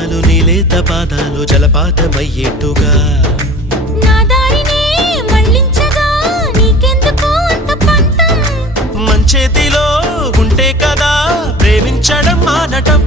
గానాలు నీలేత పాదాలు జలపాతమయ్యేట్టుగా నా దారినే మళ్ళించగా నీకెందుకు అంత పంతం మంచేతిలో ఉంటే కదా ప్రేమించడం మానటం